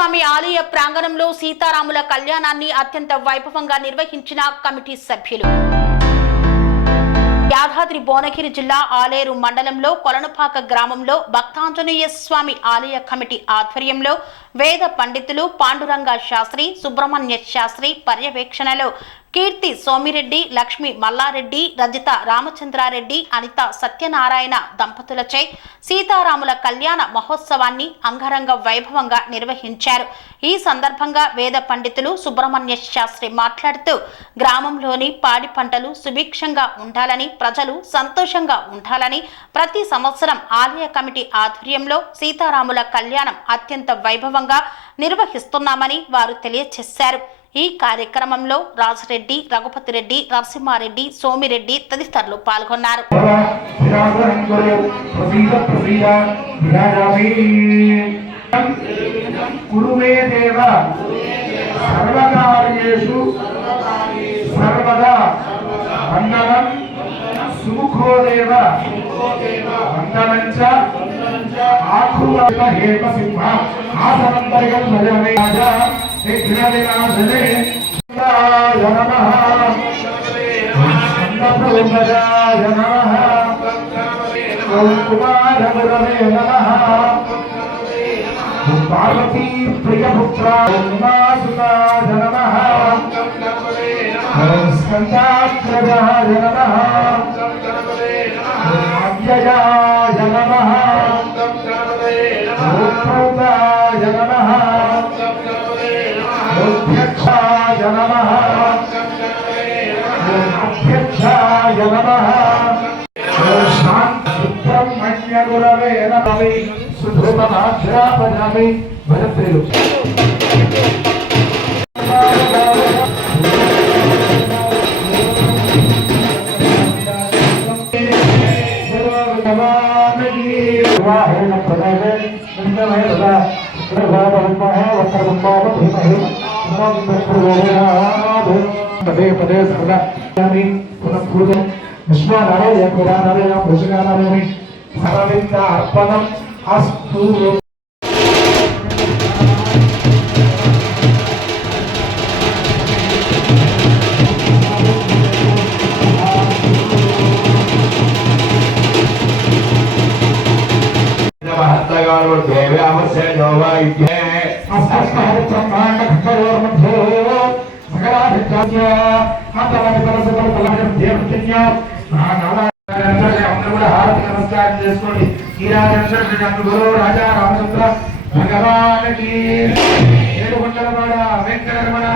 స్వామి ఆలయ ప్రాంగణంలో సీతారాముల కళ్యాణాన్ని అత్యంత వైభవంగా నిర్వహించిన కమిటీ సభ్యులు. యాదాద్రి భువనగిరి జిల్లా ఆలేరు మండలంలో కొలనుపాక గ్రామంలో భక్తాంజనేయ స్వామి ఆలయ కమిటీ ఆధ్వర్యంలో వేద పండితులు పాండురంగ శాస్త్రి సుబ్రహ్మణ్య శాస్త్రి పర్యవేక్షణలో కీర్తి సోమిరెడ్డి లక్ష్మి మల్లారెడ్డి రజిత రామచంద్రారెడ్డి అనిత సత్యనారాయణ దంపతులచే సీతారాముల కళ్యాణ మహోత్సవాన్ని అంగరంగ వైభవంగా నిర్వహించారు. ఈ సందర్భంగా వేద పండితులు సుబ్రహ్మణ్య శాస్త్రి మాట్లాడుతూ గ్రామంలోని పాడి పంటలు సుభిక్షంగా ఉండాలని ప్రజలు సంతోషంగా ఉండాలని ప్రతి సంవత్సరం ఆలయ కమిటీ ఆధ్వర్యంలో సీతారాముల కళ్యాణం అత్యంత వైభవంగా నిర్వహిస్తున్నామని వారు తెలియజేశారు ఈ కార్యక్రమంలో రాజరెడ్డి రఘుపతి రెడ్డి నరసింహారెడ్డి సోమిరెడ్డి తదితరులు పాల్గొన్నారు. సర్వదా వందనం వందనం చ ఆఖువ హేమ సింహ భజమే రాజా. విఘ్నవినాశనే నమః స్కందప్రభుజాయ నమః ఓం కుమారగురవే నమః పార్వతీ ప్రియపుత్ర ఉమాసుతాయ నమః స్కందాగ్రజాయ అవ్యయాయ ఓం कन्या गुरवे नमामि सुधृतमाध्रा भजामि भजत्रिलोक पदे पदे सर्वदा पुनः पूर्वं विश्वानारायण पुराणारायण भुजगानारायण పదే సర్వదా పునః పూజం విశ్వనారాయణ పురాణాలయ భుజగానాలని సర్వవింద అర్పణం నమస్కారం మహత్తగారు దేవ్యామస్య జోవా ఇత్యే భగవానికి. ఏడుగుంటలవాడ వెంకటరమణ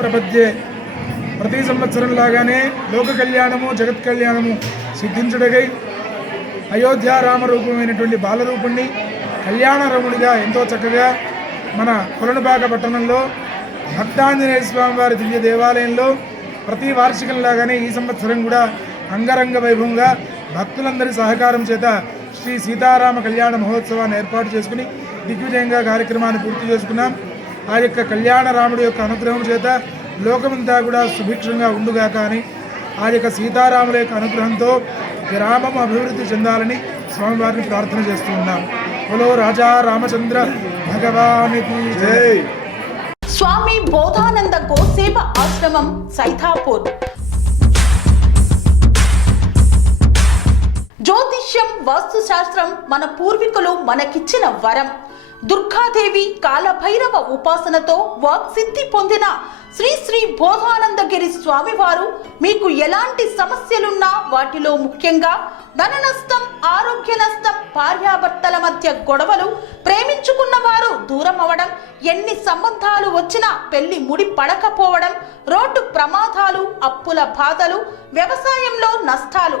ప్రపంచే ప్రతి సంవత్సరం లాగానే లోక కళ్యాణము జగత్ కళ్యాణము సిద్ధించడగై అయోధ్య రామరూపమైనటువంటి బాలరూపుణ్ణి కళ్యాణరముడిగా ఎంతో చక్కగా మన కొలనుబాక పట్టణంలో భక్తాంజనేయ స్వామివారి దివ్య దేవాలయంలో ప్రతి వార్షికంలాగానే ఈ సంవత్సరం కూడా అంగరంగ వైభవంగా భక్తులందరి సహకారం చేత శ్రీ సీతారామ కళ్యాణ మహోత్సవాన్ని ఏర్పాటు చేసుకుని దిగ్విజయంగా కార్యక్రమాన్ని పూర్తి చేసుకున్నాం. ఆ యొక్క కళ్యాణ రాముడి యొక్క అనుగ్రహం చేత లోకమంతా కూడా సుభిక్షంగా ఉండుగాక అని ఆ యొక్క సీతారాముల యొక్క అనుగ్రహంతో గ్రామం అభివృద్ధి చెందాలని స్వామివారిని ప్రార్థన చేస్తూ ఉన్నాం. బలో రాజా రామచంద్ర భగవానికి జై. స్వామి బోధానంద గోసేవ ఆశ్రమం సైథాపూర్ జ్యోతిష్యం వాస్తుశాస్త్రం మన పూర్వీకులు మనకిచ్చిన వరం. దుర్గాదేవి కాలభైరవ ఉపాసనతో వాక్సిద్ధి పొందిన శ్రీ శ్రీ బోధానందగిరి స్వామివారు మీకు ఎలాంటి సమస్యలున్నా వాటిలో ముఖ్యంగా ధన నష్టం ఆరోగ్య నష్టం భార్యాభర్తల మధ్య గొడవలు ప్రేమించుకున్న వారు దూరం అవడం ఎన్ని సంబంధాలు వచ్చినా పెళ్ళి ముడి పడకపోవడం రోడ్డు ప్రమాదాలు అప్పుల బాధలు వ్యవసాయంలో నష్టాలు